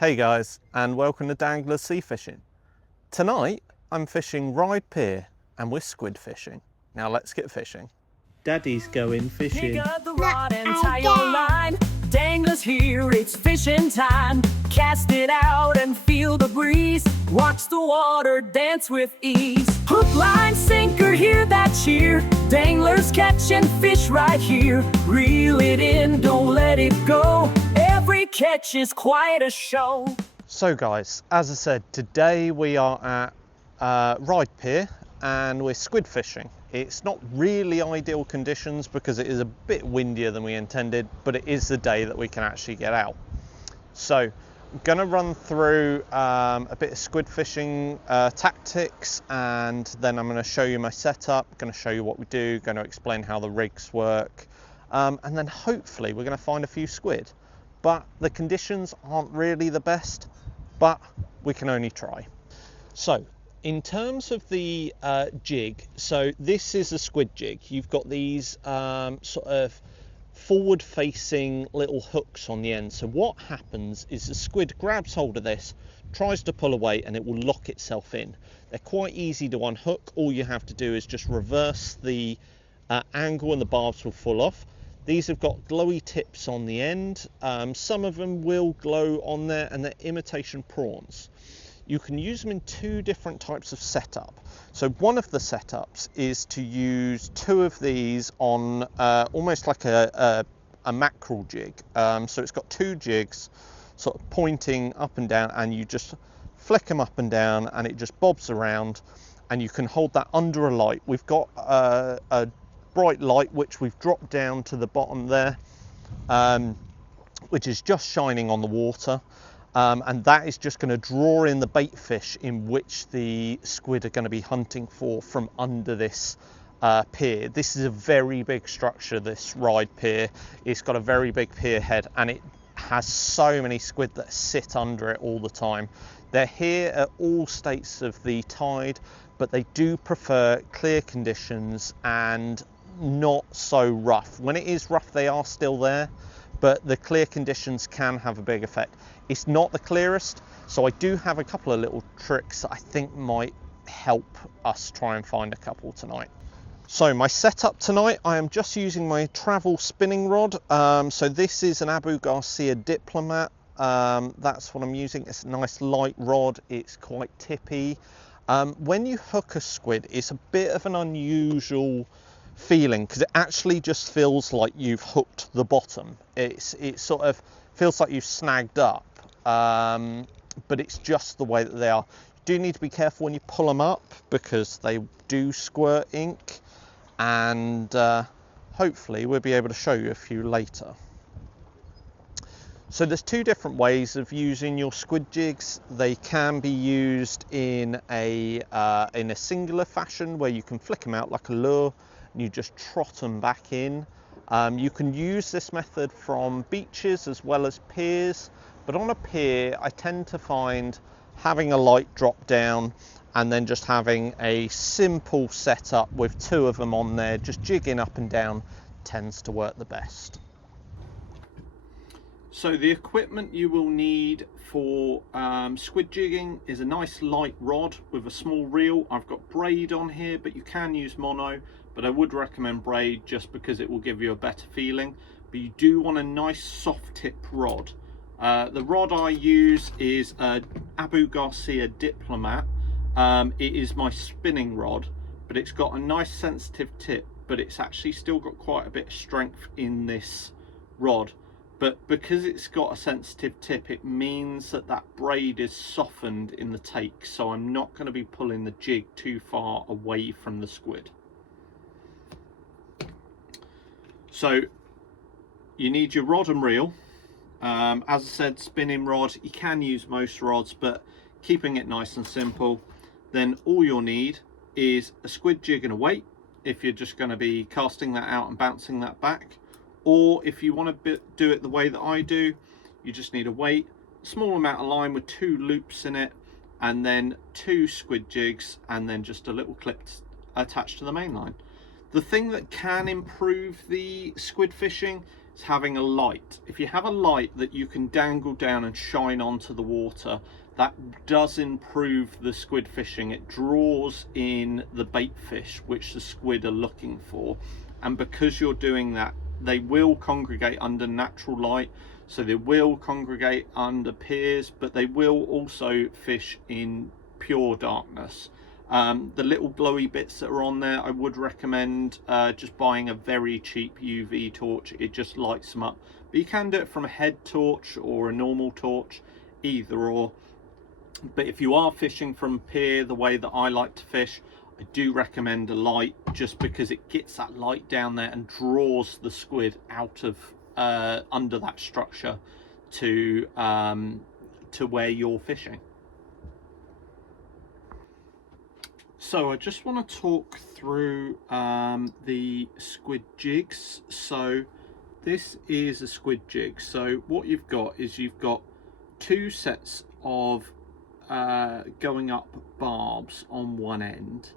Hey guys, and welcome to Dan-gler Sea Fishing. Tonight I'm fishing Ryde Pier and we're squid fishing. Now let's get fishing. Daddy's going fishing. Pick up the rod and tie your line. Danglers here, it's fishing time. Cast it out and feel the breeze. Watch the water dance with ease. Hook, line, sinker, hear that cheer. Danglers catching fish right here. Reel it in, don't let it go. Every catch is quite a show. So guys, as I said, today we are at Ryde Pier and we're squid fishing. It's not really ideal conditions because it is a bit windier than we intended, but it is the day that we can actually get out. So I'm going to run through a bit of squid fishing tactics, and then I'm going to show you my setup, going to show you what we do, going to explain how the rigs work, and then hopefully we're going to find a few squid. But the conditions aren't really the best, but we can only try. So in terms of the jig, so this is a squid jig. You've got these sort of forward facing little hooks on the end. So what happens is the squid grabs hold of this, tries to pull away, and it will lock itself in. They're quite easy to unhook. All you have to do is just reverse the angle and the barbs will fall off. These have got glowy tips on the end. Some of them will glow on there, and they're imitation prawns. You can use them in two different types of setup. So one of the setups is to use two of these on almost like a mackerel jig. So it's got two jigs sort of pointing up and down, and you just flick them up and down and it just bobs around, and you can hold that under a light. We've got a bright light which we've dropped down to the bottom there, which is just shining on the water. And that is just going to draw in the bait fish in which the squid are going to be hunting for from under this pier. This is a very big structure, this Ryde Pier. It's got a very big pier head, and it has so many squid that sit under it all the time. They're here at all states of the tide, but they do prefer clear conditions and not so rough. When it is rough, they are still there, but the clear conditions can have a big effect. It's not the clearest, so I do have a couple of little tricks that I think might help us try and find a couple tonight. So my setup tonight, I am just using my travel spinning rod. So this is an Abu Garcia Diplomat. That's what I'm using. It's a nice light rod. It's quite tippy. When you hook a squid, it's a bit of an unusual feeling because it actually just feels like you've hooked the bottom. It sort of feels like you've snagged up, but it's just the way that they are. You do need to be careful when you pull them up because they do squirt ink, and hopefully we'll be able to show you a few later. So there's two different ways of using your squid jigs. They can be used in a singular fashion where you can flick them out like a lure and you just trot them back in. You can use this method from beaches as well as piers, but on a pier I tend to find having a light drop down and then just having a simple setup with two of them on there just jigging up and down tends to work the best. So the equipment you will need for squid jigging is a nice light rod with a small reel. I've got braid on here, but you can use mono, but I would recommend braid just because it will give you a better feeling. But you do want a nice soft tip rod. The rod I use is a Abu Garcia Diplomat. It is my spinning rod, but it's got a nice sensitive tip, but it's actually still got quite a bit of strength in this rod. But because it's got a sensitive tip, it means that that braid is softened in the take, so I'm not going to be pulling the jig too far away from the squid. So you need your rod and reel. As I said, spinning rod, you can use most rods, but keeping it nice and simple. Then all you'll need is a squid jig and a weight, if you're just going to be casting that out and bouncing that back. Or if you want to do it the way that I do, you just need a weight, a small amount of line with two loops in it, and then two squid jigs, and then just a little clip attached to the main line. The thing that can improve the squid fishing is having a light. If you have a light that you can dangle down and shine onto the water, that does improve the squid fishing. It draws in the bait fish which the squid are looking for, and because you're doing that, they will congregate under natural light, so they will congregate under piers, but they will also fish in pure darkness. The little glowy bits that are on there, I would recommend just buying a very cheap UV torch. It just lights them up, but you can do it from a head torch or a normal torch, either or. But if you are fishing from a pier the way that I like to fish, I do recommend a light, just because it gets that light down there and draws the squid out of under that structure to where you're fishing. So I just want to talk through the squid jigs. So this is a squid jig. So what you've got is you've got two sets of going up barbs on one end,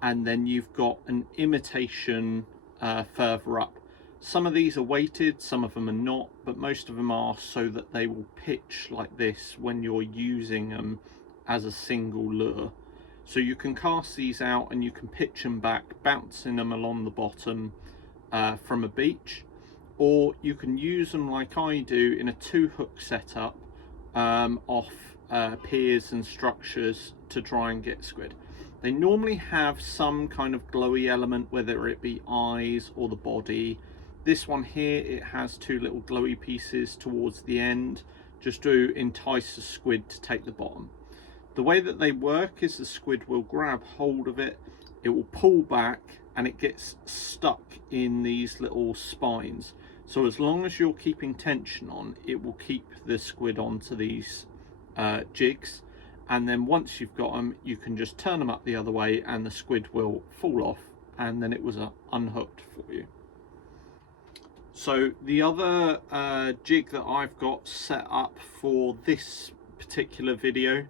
and then you've got an imitation further up. Some of these are weighted, some of them are not, but most of them are, so that they will pitch like this when you're using them as a single lure. So you can cast these out and you can pitch them back, bouncing them along the bottom from a beach, or you can use them like I do in a 2-hook setup off piers and structures to try and get squid. They normally have some kind of glowy element, whether it be eyes or the body. This one here, it has 2 little glowy pieces towards the end, just to entice the squid to take the bottom. The way that they work is the squid will grab hold of it, it will pull back, and it gets stuck in these little spines. So as long as you're keeping tension on, it will keep the squid onto these jigs. And then once you've got them, you can just turn them up the other way and the squid will fall off, and then it was unhooked for you. So the other jig that I've got set up for this particular video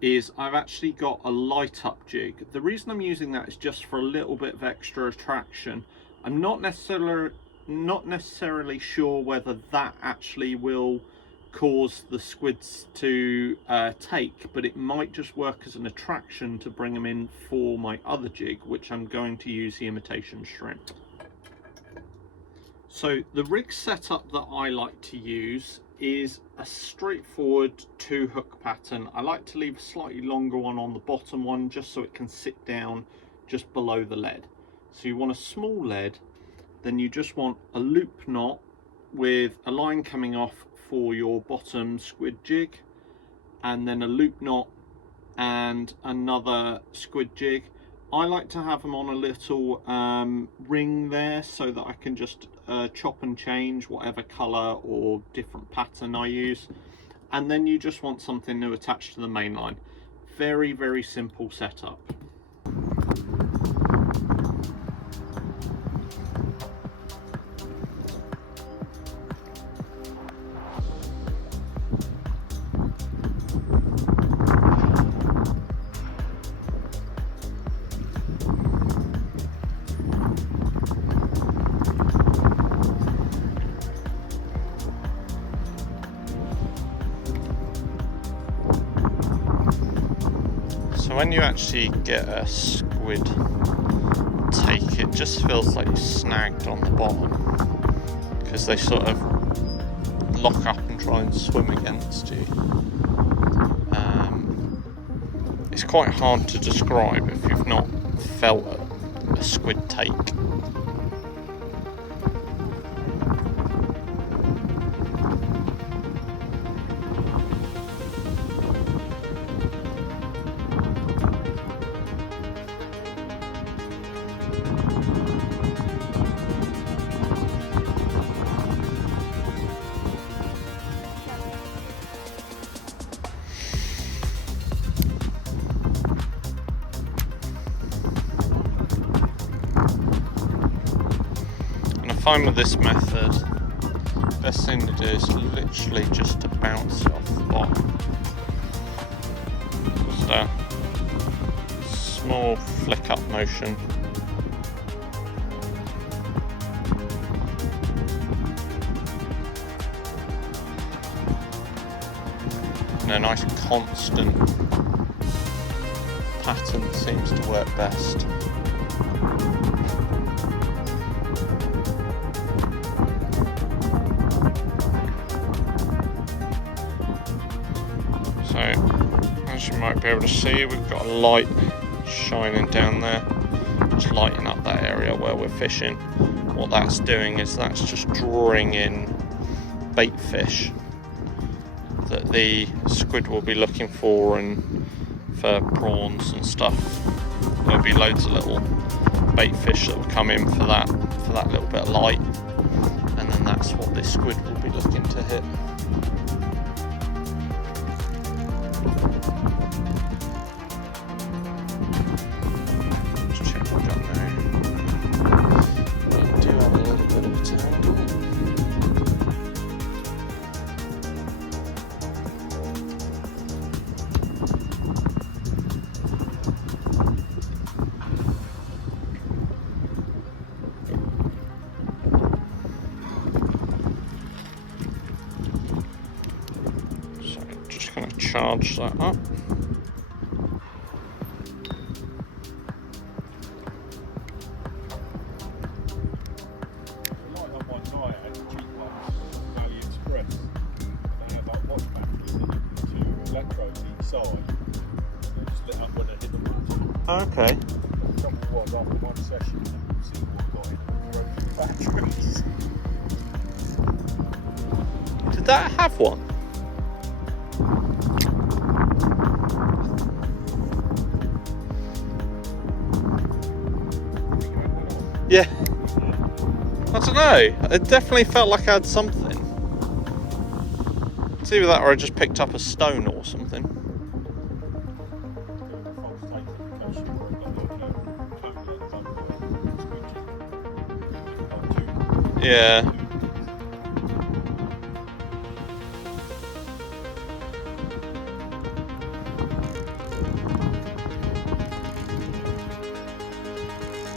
is I've actually got a light up jig. The reason I'm using that is just for a little bit of extra attraction. I'm not necessarily sure whether that actually will cause the squids to take, but it might just work as an attraction to bring them in for my other jig, which I'm going to use the imitation shrimp. So the rig setup that I like to use is a straightforward 2-hook pattern. I like to leave a slightly longer one on the bottom one, just so it can sit down just below the lead. So you want a small lead, then you just want a loop knot with a line coming off for your bottom squid jig, and then a loop knot and another squid jig. I like to have them on a little ring there, so that I can just chop and change whatever colour or different pattern I use. And then you just want something to attach to the main line. Very, very simple setup. So when you actually get a squid take, it just feels like you're snagged on the bottom, because they sort of lock up and try and swim against you. It's quite hard to describe if you've not felt a squid take. I find with this method, best thing to do is literally just to bounce it off the bottom. Just a small flick up motion. a nice constant pattern seems to work best. So, as you might be able to see, we've got a light shining down there, just lighting up that area where we're fishing. What that's doing is that's just drawing in bait fish that the squid will be looking for, and for prawns and stuff. There'll be loads of little bait fish that will come in for that little bit of light, and then that's what this squid will be looking to hit. Let's check what we've got now. We do have a little bit of a tangle. Going to charge that up. Okay. Did that have one? Yeah, I don't know, it definitely felt like I had something. It's either that or I just picked up a stone or something. Yeah.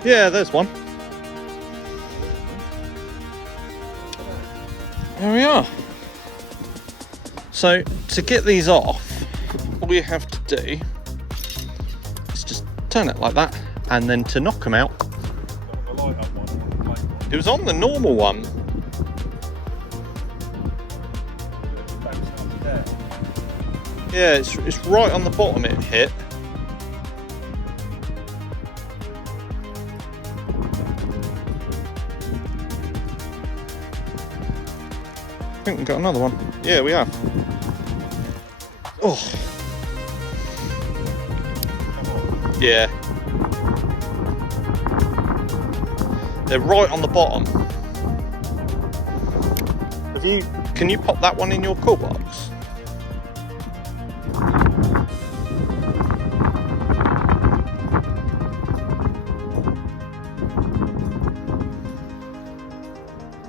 Yeah, there's one. There we are. So to get these off, all you have to do is just turn it like that, and then to knock them out. It was on the normal one. Yeah, it's right on the bottom it hit. I think we've got another one. Yeah, we have. Oh. Yeah. They're right on the bottom. Can you pop that one in your call box?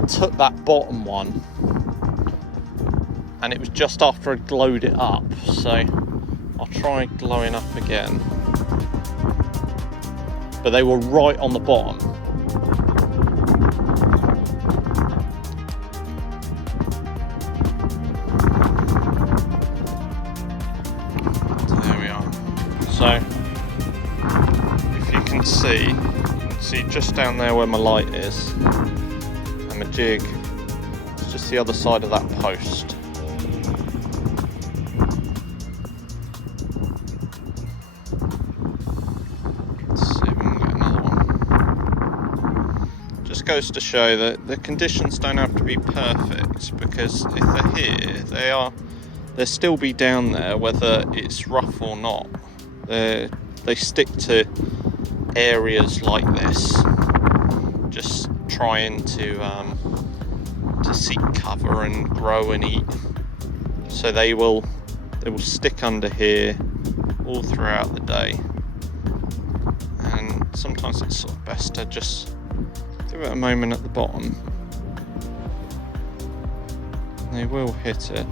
Took that bottom one, and it was just after I glowed it up, so I'll try glowing up again. But they were right on the bottom. There we are. So if you can see just down there where my light is, and my jig, it's just the other side of that post. Goes to show that the conditions don't have to be perfect, because if they're here, they'll still be down there whether it's rough or not. They stick to areas like this, just trying to seek cover and grow and eat. So they will stick under here all throughout the day, and sometimes it's sort of best to just give it a moment at the bottom. They will hit it.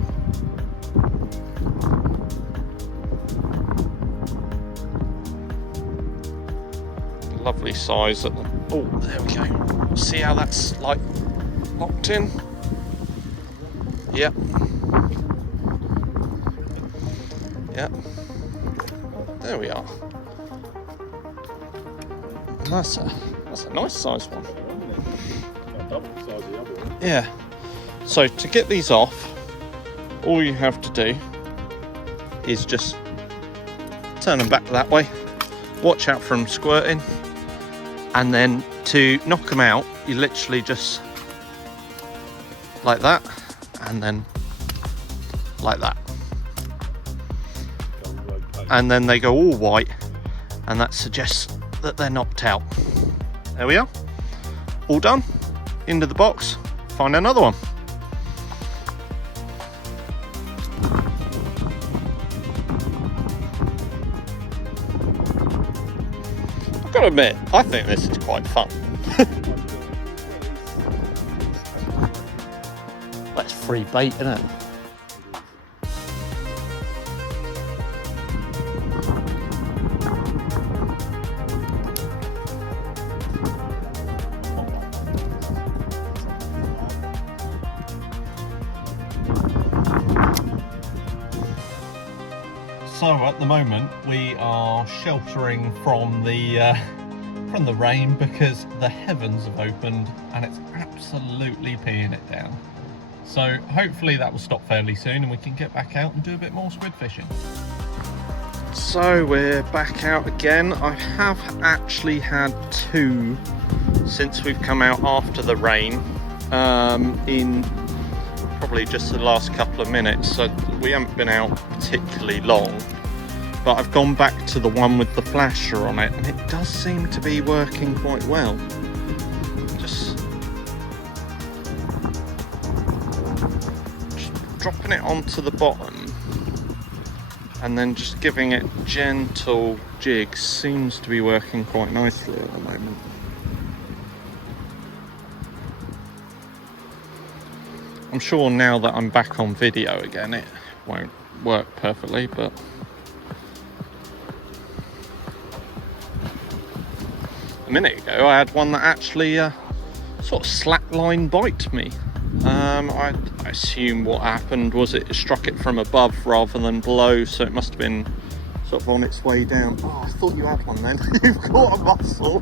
Lovely size at the... Oh, there we go. See how that's like locked in? Yep. Yep. There we are. And that's a nice size one. Yeah. So to get these off, all you have to do is just turn them back that way. Watch out for them squirting. And then to knock them out, you literally just like that, and then like that. And then they go all white, and that suggests that they're knocked out. There we are. All done. Into the box. Find another one. I've got to admit, I think this is quite fun. That's free bait, isn't it? So at the moment we are sheltering from the rain because the heavens have opened and it's absolutely peeing it down. So hopefully that will stop fairly soon and we can get back out and do a bit more squid fishing. So we're back out again. I have actually had two since we've come out after the rain, in probably just the last couple of minutes, so we haven't been out particularly long. But I've gone back to the one with the flasher on it and it does seem to be working quite well. Just dropping it onto the bottom and then just giving it gentle jigs seems to be working quite nicely at the moment. I'm sure now that I'm back on video again it won't work perfectly, but a minute ago I had one that actually sort of slackline bite me. I assume what happened was it struck it from above rather than below, so it must have been sort of on its way down. Oh, I thought you had one then. You've caught a mussel.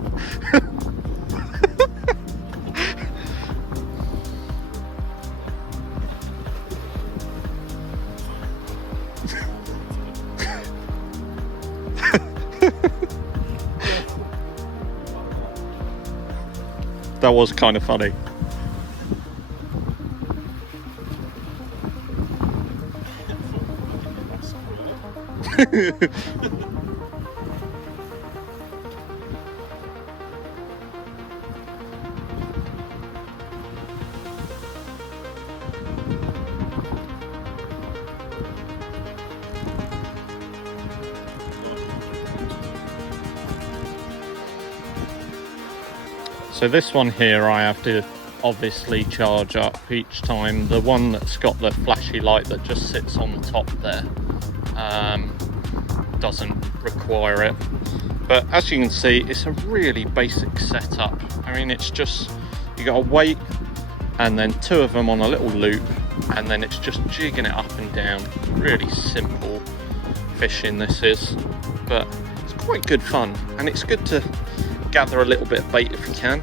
That was kind of funny. So this one here I have to obviously charge up each time. The one that's got the flashy light that just sits on the top there doesn't require it. But as you can see, it's a really basic setup. I mean, it's just, you got a weight and then two of them on a little loop, and then it's just jigging it up and down. Really simple fishing this is, but it's quite good fun, and it's good to gather a little bit of bait if you can.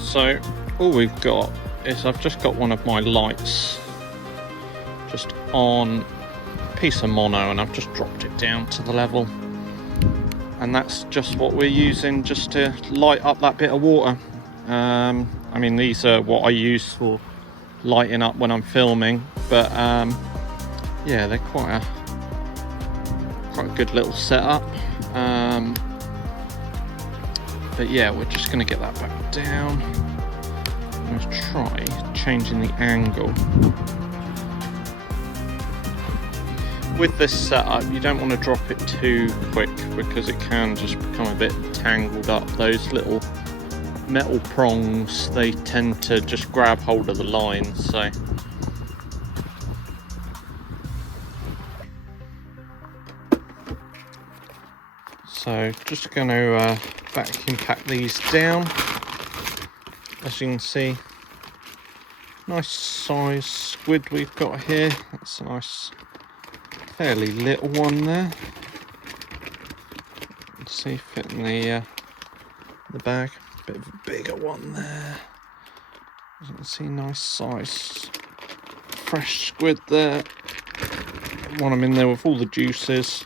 So all we've got is I've just got one of my lights just on a piece of mono and I've just dropped it down to the level, and that's just what we're using just to light up that bit of water. I mean, these are what I use for lighting up when I'm filming, but yeah, they're quite a good little setup. But yeah, we're just going to get that back down. I'm going to try changing the angle. With this setup, you don't want to drop it too quick because it can just become a bit tangled up. Those little metal prongs, they tend to just grab hold of the line, so So just going to vacuum pack these down. As you can see, nice size squid we've got here. That's a nice, fairly little one there. Let's see, fit in the bag. Bit of a bigger one there. As you can see, nice size fresh squid there. Want them in there with all the juices.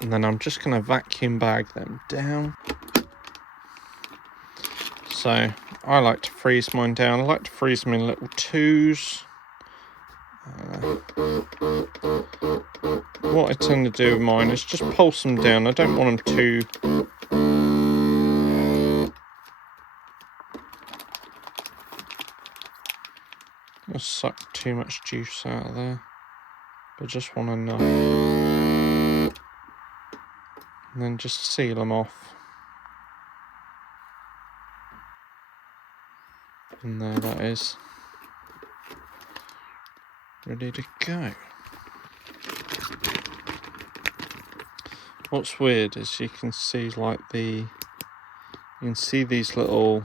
And then I'm just going to vacuum bag them down. So I like to freeze mine down. I like to freeze them in little twos. What I tend to do with mine is just pulse them down. I don't want them too suck too much juice out of there, but just want enough. And then just seal them off. And there that is. Ready to go. What's weird is you can see you can see these little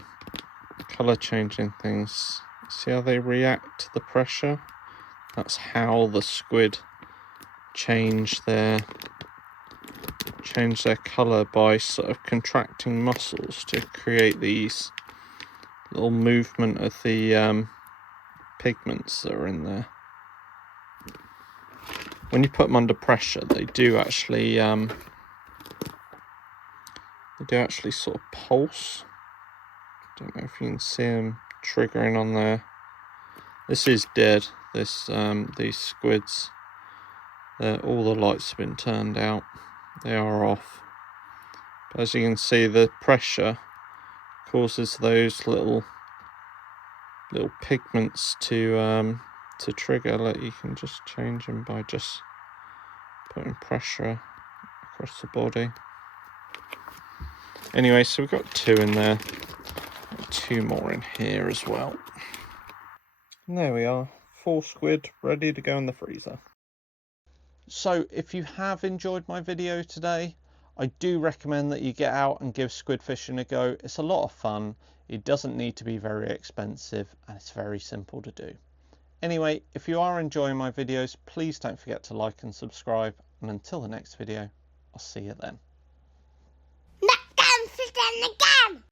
colour changing things. See how they react to the pressure? That's how the squid change their colour, by sort of contracting muscles to create these little movement of the pigments that are in there. When you put them under pressure, they do actually sort of pulse. Don't know if you can see them triggering on there. This is dead. These squids. All the lights have been turned out. They are off. But as you can see, the pressure causes those little pigments to trigger. Like, you can just change them by just putting pressure across the body. Anyway, so we've got 2 in there. 2 more in here as well. And there we are, 4 squid ready to go in the freezer. So if you have enjoyed my video today, I do recommend that you get out and give squid fishing a go. It's a lot of fun. It doesn't need to be very expensive, and it's very simple to do. Anyway, if you are enjoying my videos, please don't forget to like and subscribe. And until the next video, I'll see you then.